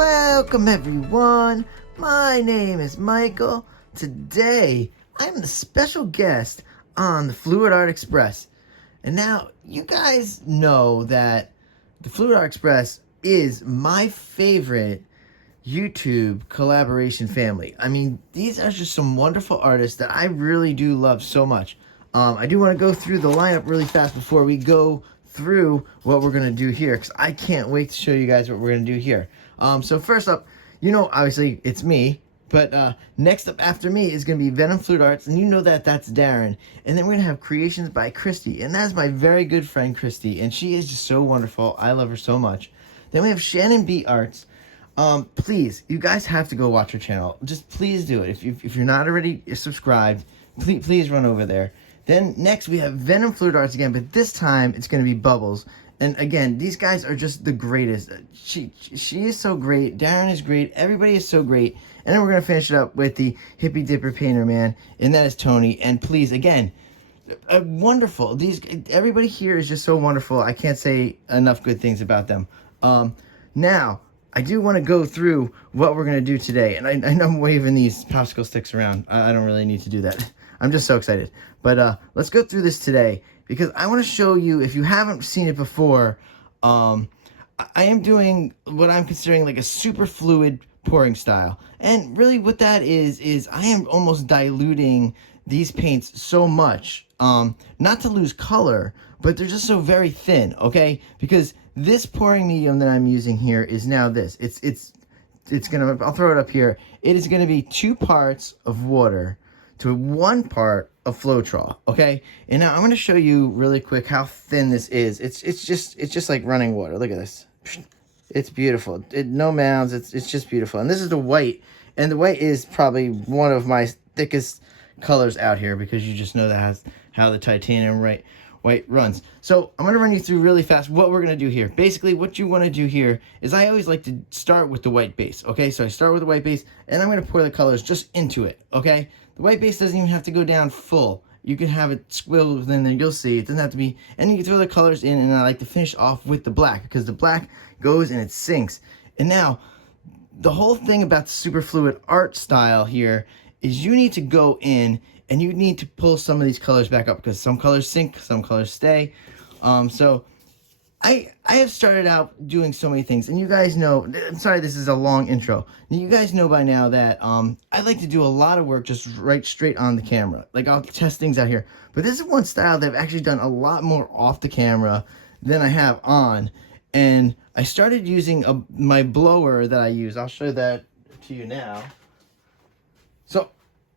Welcome everyone, my name is Michael. Today, I'm the special guest on the Fluid Art Express. And now, you guys know that the Fluid Art Express is my favorite YouTube collaboration family. I mean, these are just some wonderful artists that I really do love so much. I do want to go through the lineup really fast before we go through what we're going to do here, because I can't wait to show you guys what we're going to do here. So first up, you know, obviously it's me, but next up after me is going to be Venom Fluid Arts, and you know that that's Darren. And then we're going to have Creations by Christy, and that's my very good friend Christy, and she is just so wonderful. I love her so much. Then we have Shannon B Arts. Please, you guys have to go watch her channel. Just please do it. If you're not already subscribed, please run over there. Then next we have Venom Fluid Arts again, but this time it's going to be Bubbles. And again, these guys are just the greatest. She is so great. Darren is great. Everybody is so great. And then we're going to finish it up with the Hippie Dipper Painter Man, and that is Tony. And please, again, wonderful. Everybody here is just so wonderful. I can't say enough good things about them. Now, I do want to go through what we're going to do today. And I know I'm waving these popsicle sticks around. I don't really need to do that. I'm just so excited. But let's go through this today, because I want to show you, if you haven't seen it before, I am doing what I'm considering like a super fluid pouring style. And really what that is I am almost diluting these paints so much, not to lose color, but they're just so very thin, okay? Because this pouring medium that I'm using here is now this. It's gonna, I'll throw it up here. It is gonna be 2 parts of water to 1 part of Floetrol, okay? And now I'm gonna show you really quick how thin this is. It's just like running water. Look at this. It's beautiful. No mounds. It's just beautiful. And this is the white, and the white is probably one of my thickest colors out here, because you just know that's how the titanium white runs. So I'm going to run you through really fast what we're going to do here. Basically, what you want to do here is, I always like to start with the white base, okay? So I start with the white base, and I'm going to pour the colors just into it, okay? The white base doesn't even have to go down full. You can have it squiggle within there, you'll see. It doesn't have to be, and you can throw the colors in, and I like to finish off with the black, because the black goes and it sinks. And now, the whole thing about the super fluid art style here is you need to go in and you need to pull some of these colors back up, because some colors sink, some colors stay. So I have started out doing so many things, and you guys know, I'm sorry this is a long intro. You guys know by now that I like to do a lot of work just right straight on the camera. Like, I'll test things out here. But this is one style that I've actually done a lot more off the camera than I have on. And I started using my blower that I use. I'll show that to you now. So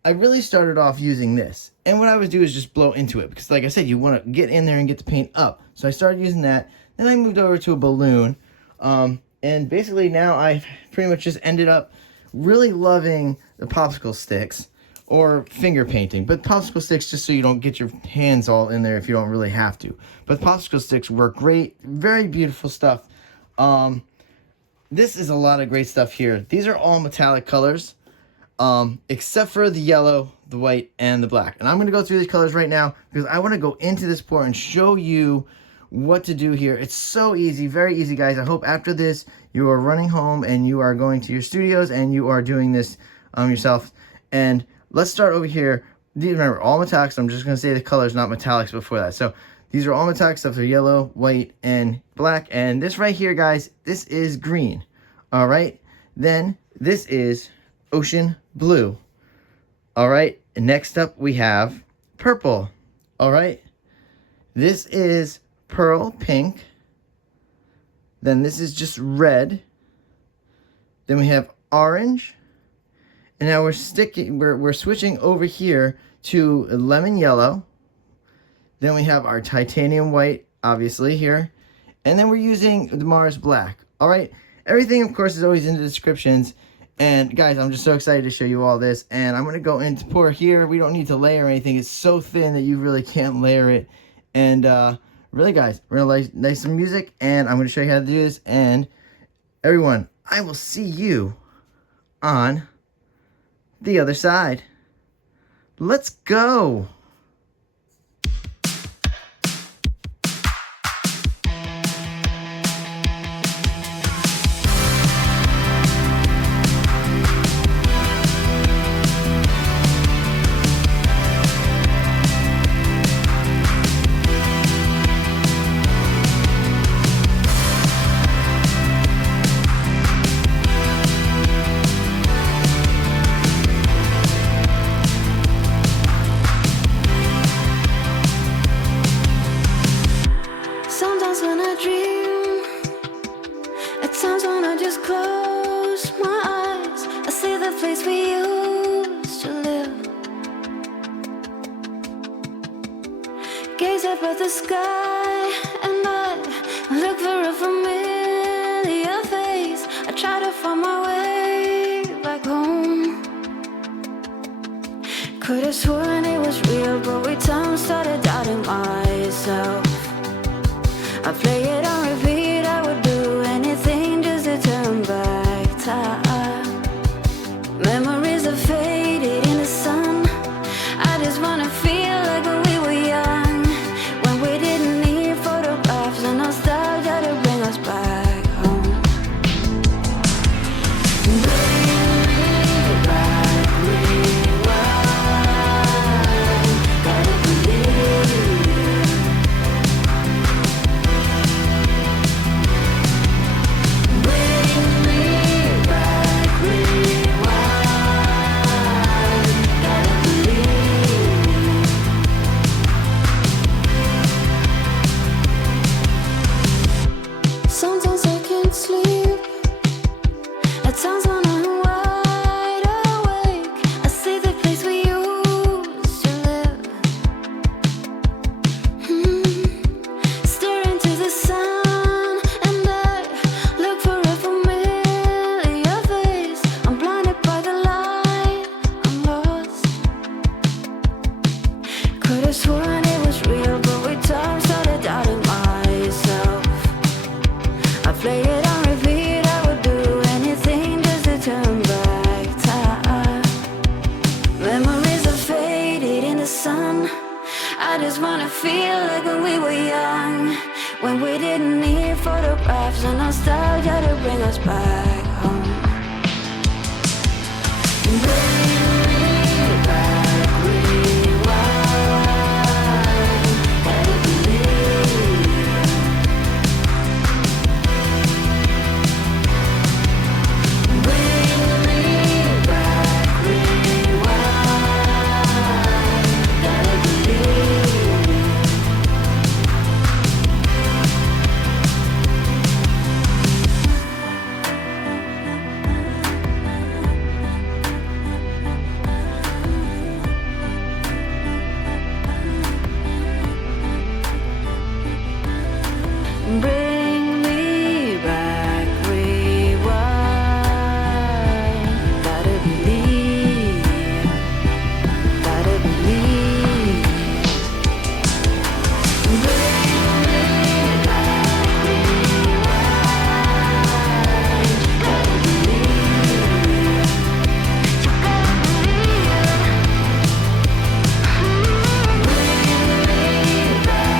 I really started off using this, and what I would do is just blow into it, because like I said, you want to get in there and get the paint up. So I started using that, then I moved over to a balloon, and basically now I've pretty much just ended up really loving the popsicle sticks, or finger painting. But popsicle sticks, just so you don't get your hands all in there if you don't really have to. But popsicle sticks work great, very beautiful stuff. This is a lot of great stuff here. These are all metallic colors, except for the yellow, the white, and the black. And I'm going to go through these colors right now, because I want to go into this pour and show you what to do here. It's so easy, very easy, guys. I hope after this you are running home and you are going to your studios and you are doing this yourself. And let's start over here. Remember, all metallics. I'm just going to say the colors, not metallics before that. So these are all metallic stuff. They're yellow, white, and black. And this right here, guys, this is green. All right. Then this is ocean blue. All right. And next up we have purple. All right. This is pearl pink. Then this is just red. Then we have orange. And now we're switching over here to lemon yellow. Then we have our titanium white, obviously, here. And then we're using the Mars black. All right. Everything, of course, is always in the descriptions. And guys, I'm just so excited to show you all this. And I'm going to go into pour here. We don't need to layer anything. It's so thin that you really can't layer it. And really, guys, we're going to lay some music. And I'm going to show you how to do this. And everyone, I will see you on the other side. Let's go. place we used to live. Gaze up at the sky and I look for a familiar face. I try to find my way back home. Could have sworn it was real, but with time started doubting myself. I play it on repeat, I would do anything just to turn back time. Memories are faded in the sun. I just wanna feel like when we were young, when we didn't need photographs and nostalgia to bring us back home. Bring me back, rewind. Gotta believe. Bring me back, rewind. Gotta believe. Sometimes I can't sleep. At times when I'm wide awake, I see the place we used to live. Stare into the sun and I look for a familiar face. I'm blinded by the light, I'm lost. Could have sworn it was real, but with time started doubting myself. I play it on repeat, I would do anything just to turn back time. Memories are faded in the sun. I just wanna feel like when we were young, when we didn't need photographs and nostalgia to bring us back home. Bring me back, rewind. Gotta believe. Bring me back, rewind. Gotta believe. Bring me back, rewind. Gotta believe, gotta believe. Bring me back, rewind. Gotta believe, you gotta believe. Bring me back,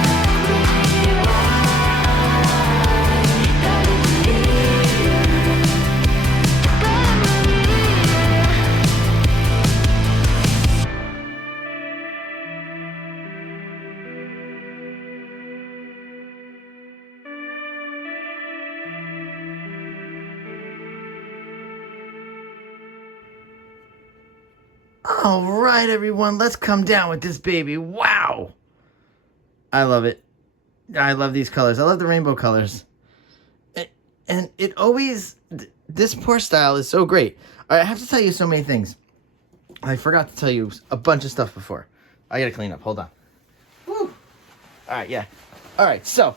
rewind. Gotta believe, gotta believe. All right, everyone, let's come down with this baby. Wow. I love it. I love these colors. I love the rainbow colors. And it always, this pour style is so great. All right, I have to tell you so many things. I forgot to tell you a bunch of stuff before. I gotta clean up. Hold on. Woo. All right, yeah. All right, so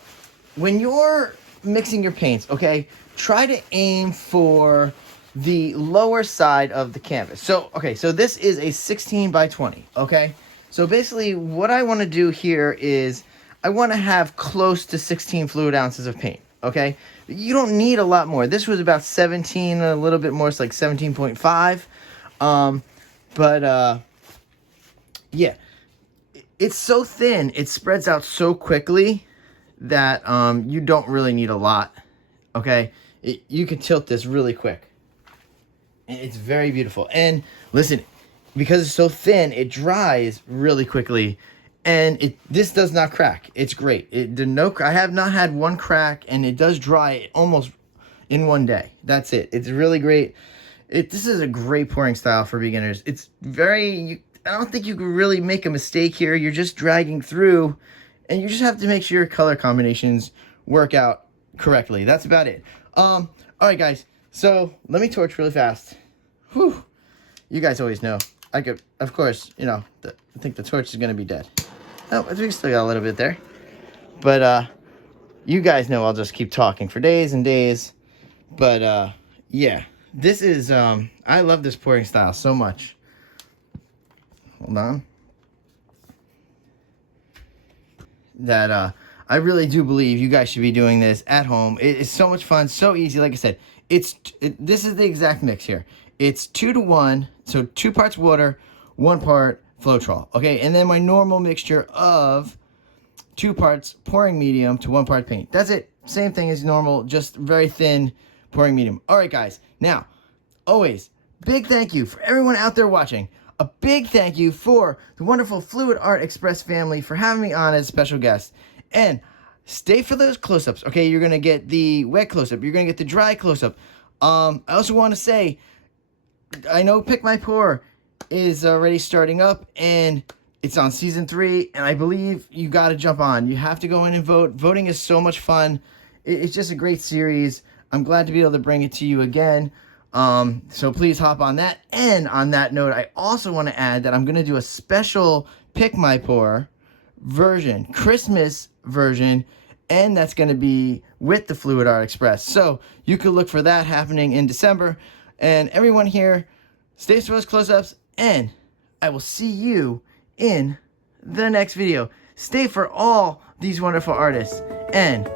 when you're mixing your paints, okay, try to aim for the lower side of the canvas. So, okay, so this is a 16 by 20, okay? So basically what I want to do here is I want to have close to 16 fluid ounces of paint, okay? You don't need a lot more. This was about 17, a little bit more, it's like 17.5. Yeah, it's so thin, it spreads out so quickly that you don't really need a lot, okay? You can tilt this really quick. And it's very beautiful. And listen, because it's so thin, it dries really quickly. And this does not crack. It's great. I have not had one crack, and it does dry almost in one day. That's it. It's really great. This is a great pouring style for beginners. It's very, I don't think you can really make a mistake here. You're just dragging through, and you just have to make sure your color combinations work out correctly. That's about it. All right, guys. So let me torch really fast. Whew. you guys always know. I could, of course, you know, I think the torch is going to be dead. Oh, we still got a little bit there. But, you guys know I'll just keep talking for days and days. But, yeah. This is, I love this pouring style so much. Hold on. That, I really do believe you guys should be doing this at home. It is so much fun, so easy. Like I said, this is the exact mix here. It's 2 to 1, so 2 parts water, 1 part Floetrol. Okay, and then my normal mixture of 2 parts pouring medium to 1 part paint. That's it. Same thing as normal, just very thin pouring medium. All right, guys. Now, always, big thank you for everyone out there watching. A big thank you for the wonderful Fluid Art Express family for having me on as a special guest. And stay for those close-ups, okay? You're going to get the wet close-up. You're going to get the dry close-up. I also want to say, I know Pick My Pour is already starting up, and it's on Season 3, and I believe you got to jump on. You have to go in and vote. Voting is so much fun. It's just a great series. I'm glad to be able to bring it to you again. So please hop on that. And on that note, I also want to add that I'm going to do a special Pick My Pour version, Christmas version, and that's going to be with the Fluid Art Express. So you could look for that happening in December. And everyone here, stay for those close-ups, and I will see you in the next video. Stay for all these wonderful artists, and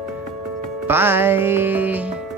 bye.